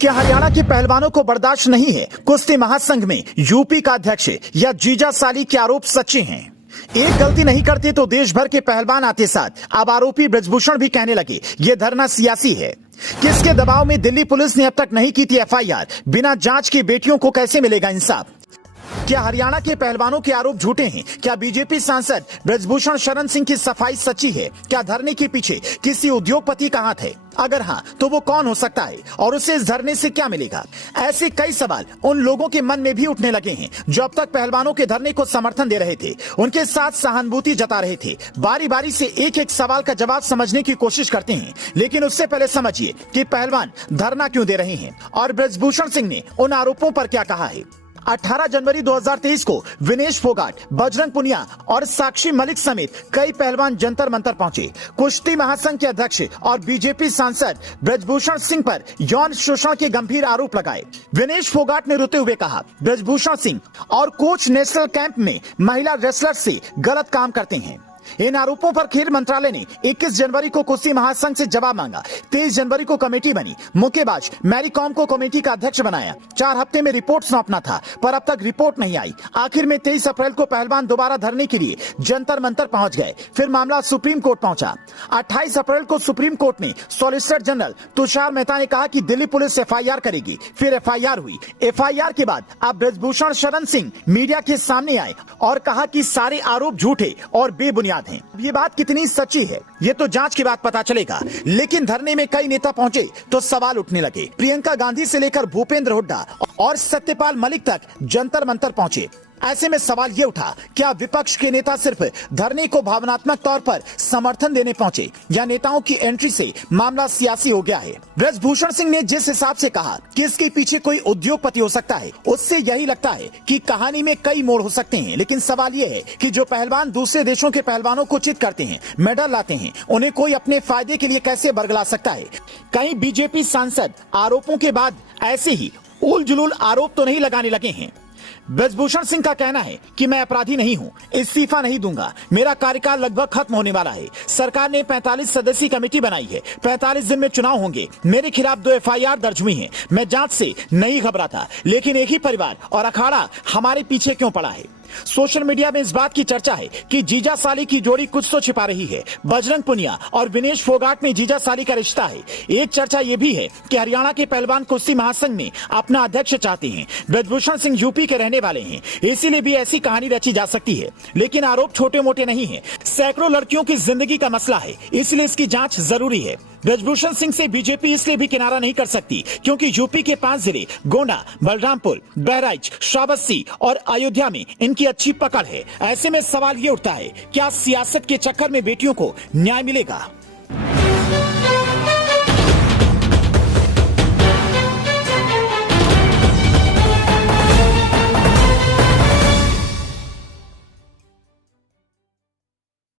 क्या हरियाणा के पहलवानों को बर्दाश्त नहीं है? कुश्ती महासंघ में यूपी का अध्यक्ष या जीजा साली के आरोप सच्चे हैं? एक गलती नहीं करते तो देश भर के पहलवान आते साथ अब आरोपी ब्रजभूषण भी कहने लगे ये धरना सियासी है। किसके दबाव में दिल्ली पुलिस ने अब तक नहीं की थी एफआईआर? बिना जांच के बेटियों को कैसे मिलेगा इंसाफ? क्या हरियाणा के पहलवानों के आरोप झूठे हैं? क्या बीजेपी सांसद ब्रजभूषण शरण सिंह की सफाई सच्ची है? क्या धरने के पीछे किसी उद्योगपति का हाथ है? अगर हाँ तो वो कौन हो सकता है और उसे इस धरने से क्या मिलेगा? ऐसे कई सवाल उन लोगों के मन में भी उठने लगे हैं जो अब तक पहलवानों के धरने को समर्थन दे रहे थे, उनके साथ सहानुभूति जता रहे थे। बारी बारी से एक एक सवाल का जवाब समझने की कोशिश करते हैं, लेकिन उससे पहले समझिए कि पहलवान धरना क्यों दे रहे हैं और ब्रजभूषण सिंह ने उन आरोपों पर क्या कहा है। 18 जनवरी 2023 को विनेश फोगाट, बजरंग पुनिया और साक्षी मलिक समेत कई पहलवान जंतर मंतर पहुंचे। कुश्ती महासंघ के अध्यक्ष और बीजेपी सांसद ब्रजभूषण सिंह पर यौन शोषण के गंभीर आरोप लगाए। विनेश फोगाट ने रोते हुए कहा, ब्रजभूषण सिंह और कोच नेशनल कैंप में महिला रेसलर से गलत काम करते हैं। इन आरोपों पर खेल मंत्रालय ने 21 जनवरी को कुश्ती महासंघ से जवाब मांगा। 23 जनवरी को कमेटी बनी। मुक्केबाज मैरी कॉम को कमेटी का अध्यक्ष बनाया। 4 हफ्ते में रिपोर्ट सौंपना था, पर अब तक रिपोर्ट नहीं आई। आखिर में 23 अप्रैल को पहलवान दोबारा धरने के लिए जंतर मंतर पहुंच गए। फिर मामला सुप्रीम कोर्ट पहुंचा। 28 अप्रैल को सुप्रीम कोर्ट में सॉलिसिटर जनरल तुषार मेहता ने कहा कि दिल्ली पुलिस एफआईआर करेगी। फिर एफआईआर हुई। एफआईआर के बाद अब ब्रजभूषण शरण सिंह मीडिया के सामने आए और कहा कि सारे आरोप झूठे और बेबुनियाद हैं। ये बात कितनी सच्ची है ये तो जांच के बाद पता चलेगा, लेकिन धरने में कई नेता पहुंचे तो सवाल उठने लगे। प्रियंका गांधी से लेकर भूपेंद्र हुड्डा और सत्यपाल मलिक तक जंतर मंतर पहुंचे। ऐसे में सवाल ये उठा, क्या विपक्ष के नेता सिर्फ धरने को भावनात्मक तौर पर समर्थन देने पहुंचे या नेताओं की एंट्री से मामला सियासी हो गया है? ब्रजभूषण सिंह ने जिस हिसाब से कहा कि इसके पीछे कोई उद्योगपति हो सकता है, उससे यही लगता है कि कहानी में कई मोड़ हो सकते हैं। लेकिन सवाल ये है कि जो पहलवान दूसरे देशों के पहलवानों को चित करते हैं, मेडल लाते हैं, उन्हें कोई अपने फायदे के लिए कैसे बरगला सकता है? कहीं बीजेपी सांसद आरोपों के बाद ऐसे ही उल जुलूल आरोप तो नहीं लगाने लगे हैं? ब्रजभूषण सिंह का कहना है कि मैं अपराधी नहीं हूं, इस्तीफा नहीं दूंगा, मेरा कार्यकाल लगभग खत्म होने वाला है। सरकार ने 45 सदस्यीय कमेटी बनाई है, 45 दिन में चुनाव होंगे। मेरे खिलाफ 2 एफआईआर दर्ज हुई हैं। मैं जांच से नहीं घबरा था, लेकिन एक ही परिवार और अखाड़ा हमारे पीछे क्यों पड़ा है? सोशल मीडिया में इस बात की चर्चा है कि जीजा साली की जोड़ी कुछ तो छिपा रही है। बजरंग पुनिया और विनेश फोगाट में जीजा साली का रिश्ता है। एक चर्चा यह भी है कि हरियाणा के पहलवान कुश्ती महासंघ में अपना अध्यक्ष चाहते हैं। ब्रजभूषण सिंह यूपी के रहने वाले हैं, इसीलिए भी ऐसी कहानी रची जा सकती है। लेकिन आरोप छोटे मोटे नहीं है, सैकड़ों लड़कियों की जिंदगी का मसला है, इसलिए इसकी जांच जरूरी है। ब्रजभूषण सिंह से बीजेपी इसलिए भी किनारा नहीं कर सकती क्योंकि यूपी के 5 जिले गोंडा, बलरामपुर, बहराइच, श्रावस्ती और अयोध्या में इनकी अच्छी पकड़ है। ऐसे में सवाल ये उठता है, क्या सियासत के चक्कर में बेटियों को न्याय मिलेगा?